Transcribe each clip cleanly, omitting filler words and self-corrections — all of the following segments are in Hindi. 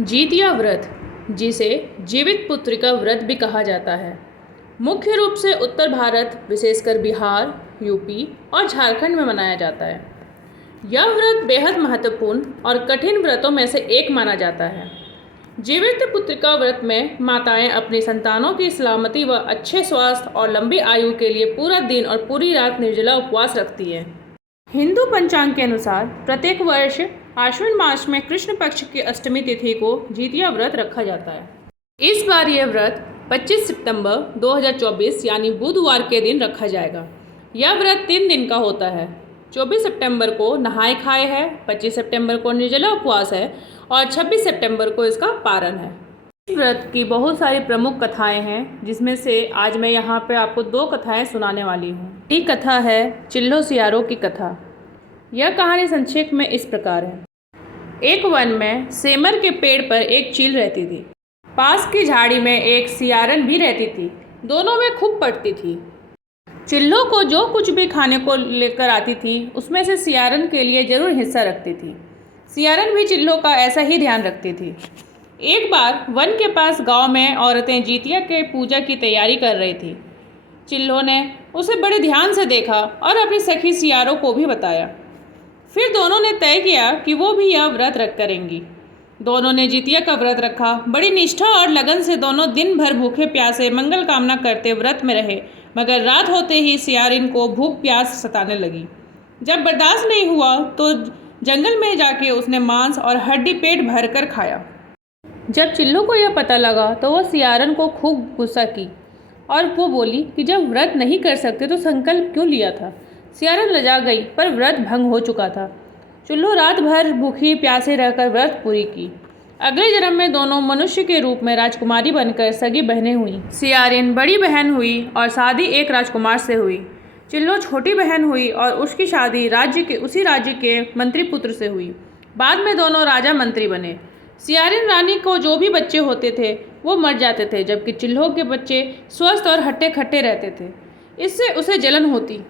जीतिया व्रत, जिसे जीवित पुत्रिका व्रत भी कहा जाता है, मुख्य रूप से उत्तर भारत, विशेषकर बिहार, यूपी और झारखंड में मनाया जाता है। यह व्रत बेहद महत्वपूर्ण और कठिन व्रतों में से एक माना जाता है। जीवित पुत्रिका व्रत में माताएं अपनी संतानों की सलामती व अच्छे स्वास्थ्य और लंबी आयु के लिए पूरा दिन और पूरी रात निर्जला उपवास रखती हैं। हिंदू पंचांग के अनुसार प्रत्येक वर्ष आश्विन मास में कृष्ण पक्ष की अष्टमी तिथि को जीतिया व्रत रखा जाता है। इस बार यह व्रत 25 सितंबर 2024 यानी बुधवार के दिन रखा जाएगा। यह व्रत 3 दिन का होता है। 24 सितंबर को नहाए खाए है, 25 सितंबर को निर्जला उपवास है और 26 सितंबर को इसका पारण है। इस व्रत की बहुत सारी प्रमुख कथाएं हैं, जिसमें से आज मैं यहाँ पे आपको 2 कथाएं सुनाने वाली हूँ। एक कथा है चिल्लो सियारों की कथा। यह कहानी संक्षेप में इस प्रकार है। एक वन में सेमर के पेड़ पर एक चील रहती थी। पास की झाड़ी में एक सियारन भी रहती थी। दोनों में खूब पटती थी। चिल्लो को जो कुछ भी खाने को लेकर आती थी, उसमें से सियारन के लिए जरूर हिस्सा रखती थी। सियारन भी चिल्लो का ऐसा ही ध्यान रखती थी। एक बार वन के पास गांव में औरतें जीतिया के पूजा की तैयारी कर रही थी। चिल्लो ने उसे बड़े ध्यान से देखा और अपनी सखी सियारों को भी बताया। फिर दोनों ने तय किया कि वो भी यह व्रत रख करेंगी। दोनों ने जीतिया का व्रत रखा। बड़ी निष्ठा और लगन से दोनों दिन भर भूखे प्यासे मंगल कामना करते व्रत में रहे, मगर रात होते ही सियारिन को भूख प्यास सताने लगी। जब बर्दाश्त नहीं हुआ तो जंगल में जाके उसने मांस और हड्डी पेट भरकर खाया। जब चिल्लो को यह पता लगा तो वह सियारन को खूब गुस्सा की और वो बोली कि जब व्रत नहीं कर सकते तो संकल्प क्यों लिया था। सियारन लजा गई, पर व्रत भंग हो चुका था। चिल्लो रात भर भूखी प्यासे रहकर व्रत पूरी की। अगले जन्म में दोनों मनुष्य के रूप में राजकुमारी बनकर सगी बहनें हुई। सियारिन बड़ी बहन हुई और शादी एक राजकुमार से हुई। चिल्लो छोटी बहन हुई और उसकी शादी उसी राज्य के मंत्री पुत्र से हुई। बाद में दोनों राजा मंत्री बने। सियारिन रानी को जो भी बच्चे होते थे वो मर जाते थे, जबकि चिल्लो के बच्चे स्वस्थ और हट्टे खट्टे रहते थे। इससे उसे जलन होती।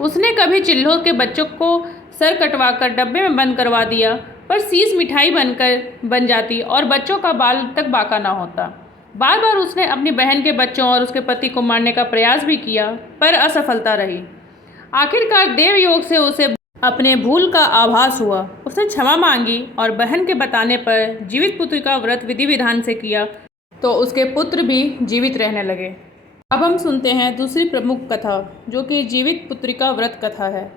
उसने कभी चिल्लो के बच्चों को सर कटवाकर डब्बे में बंद करवा दिया, पर शीश मिठाई बन जाती और बच्चों का बाल तक बाका ना होता। बार बार उसने अपनी बहन के बच्चों और उसके पति को मारने का प्रयास भी किया, पर असफलता रही। आखिरकार देव योग से उसे अपने भूल का आभास हुआ। उसने क्षमा मांगी और बहन के बताने पर जीवित पुत्र का व्रत विधि विधान से किया, तो उसके पुत्र भी जीवित रहने लगे। अब हम सुनते हैं दूसरी प्रमुख कथा, जो कि जीवित पुत्रिका व्रत कथा है।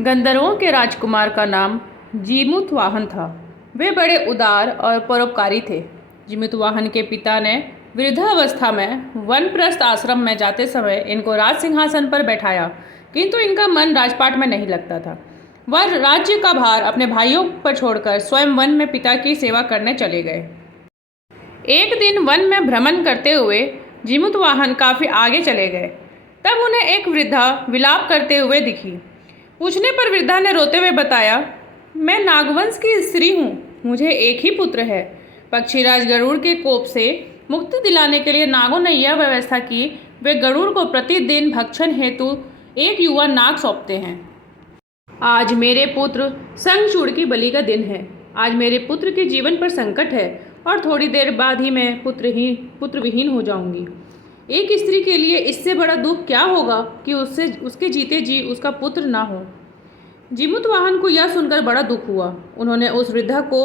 गंधर्वों के राजकुमार का नाम जीमूतवाहन था। वे बड़े उदार और परोपकारी थे। जीमूतवाहन के पिता ने वृद्धावस्था में वानप्रस्थ आश्रम में जाते समय इनको राज सिंहासन पर बैठाया, किंतु इनका मन राजपाट में नहीं लगता था। वह राज्य का भार अपने भाइयों पर छोड़कर स्वयं वन में पिता की सेवा करने चले गए। एक दिन वन में भ्रमण करते हुए जीमूतवाहन काफ़ी आगे चले गए। तब उन्हें एक वृद्धा विलाप करते हुए दिखी। पूछने पर वृद्धा ने रोते हुए बताया, मैं नागवंश की स्त्री हूँ। मुझे एक ही पुत्र है। पक्षीराज गरुड़ के कोप से मुक्ति दिलाने के लिए नागों ने यह व्यवस्था की, वे गरुड़ को प्रतिदिन भक्षण हेतु एक युवा नाग सौंपते हैं। आज मेरे पुत्र संगचूड़ की बलि का दिन है। आज मेरे पुत्र के जीवन पर संकट है और थोड़ी देर बाद ही मैं पुत्र विहीन हो जाऊंगी। एक स्त्री के लिए इससे बड़ा दुख क्या होगा कि उसके जीते जी उसका पुत्र ना हो। जीमूतवाहन को यह सुनकर बड़ा दुख हुआ। उन्होंने उस वृद्धा को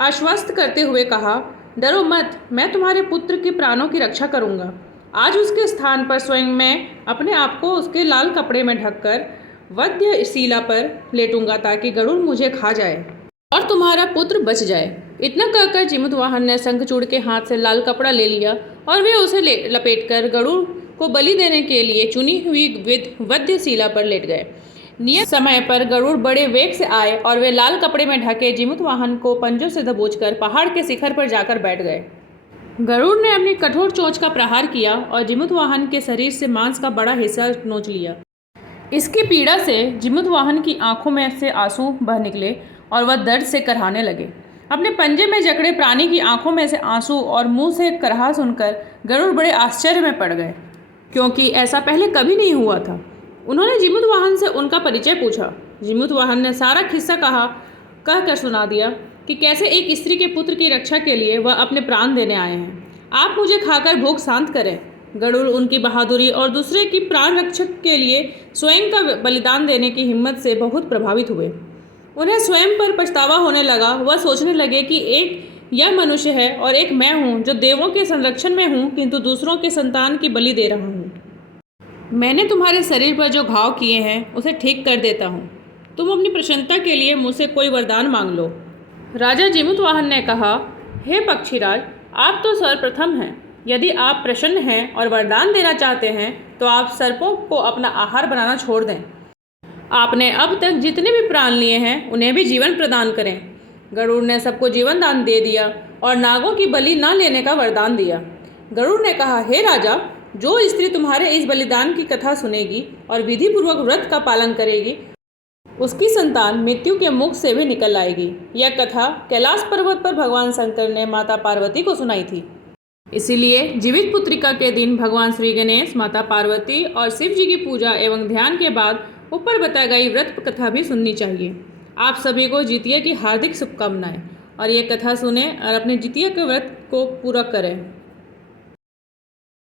आश्वस्त करते हुए कहा, डरो मत, मैं तुम्हारे पुत्र के प्राणों की रक्षा करूंगा। आज उसके स्थान पर स्वयं मैं अपने आप को उसके लाल कपड़े में ढककर वध्य शिला पर लेटूंगा, ताकि गरुड़ मुझे खा जाए और तुम्हारा पुत्र बच जाए। इतना कहकर जीमूतवाहन ने शंखचूड़ के हाथ से लाल कपड़ा ले लिया और वे उसे लपेटकर गरुड़ को बलि देने के लिए चुनी हुई वध्य शिला पर लेट गए। नियत समय पर गरुड़ बड़े वेग से आए और वे लाल कपड़े में ढके जीमूतवाहन को पंजों से दबोचकर पहाड़ के शिखर पर जाकर बैठ गए। गरुड़ ने अपनी कठोर चोंच का प्रहार किया और जीमूतवाहन के शरीर से मांस का बड़ा हिस्सा नोच लिया। इसकी पीड़ा से जीमूतवाहन की आंखों में से आंसू बह निकले और वह दर्द से कराहने लगे। अपने पंजे में जकड़े प्राणी की आंखों में से आंसू और मुंह से कराह सुनकर गरुड़ बड़े आश्चर्य में पड़ गए, क्योंकि ऐसा पहले कभी नहीं हुआ था। उन्होंने जीमूतवाहन से उनका परिचय पूछा। जीमूतवाहन ने सारा किस्सा कहकर सुना दिया। कि कैसे एक स्त्री के पुत्र की रक्षा के लिए वह अपने प्राण देने आए हैं। आप मुझे खाकर भूख शांत करें। गरुड़ उनकी बहादुरी और दूसरे की प्राण रक्षक के लिए स्वयं का बलिदान देने की हिम्मत से बहुत प्रभावित हुए। उन्हें स्वयं पर पछतावा होने लगा। वह सोचने लगे कि एक यह मनुष्य है और एक मैं हूँ जो देवों के संरक्षण में हूँ, किंतु दूसरों के संतान की बलि दे रहा हूँ। मैंने तुम्हारे शरीर पर जो घाव किए हैं उसे ठीक कर देता हूँ। तुम अपनी प्रसन्नता के लिए मुझसे कोई वरदान मांग लो। राजा जीमूतवाहन ने कहा, हे पक्षीराज, आप तो सर्वप्रथम हैं। यदि आप प्रसन्न हैं और वरदान देना चाहते हैं तो आप सर्पों को अपना आहार बनाना छोड़ दें। आपने अब तक जितने भी प्राण लिए हैं उन्हें भी जीवन प्रदान करें। गरुड़ ने सबको जीवन दान दे दिया और नागों की बलि न लेने का वरदान दिया। गरुड़ ने कहा, हे राजा, जो स्त्री तुम्हारे इस बलिदान की कथा सुनेगी और विधि पूर्वक व्रत का पालन करेगी, उसकी संतान मृत्यु के मुख से भी निकल आएगी। यह कथा कैलाश पर्वत पर भगवान शंकर ने माता पार्वती को सुनाई थी। इसीलिए जीवित पुत्रिका के दिन भगवान श्री गणेश, माता पार्वती और शिव जी की पूजा एवं ध्यान के बाद ऊपर बताई गई व्रत कथा भी सुननी चाहिए। आप सभी को जितिया की हार्दिक शुभकामनाएं और ये कथा सुने और अपने जितिया के व्रत को पूरा करें।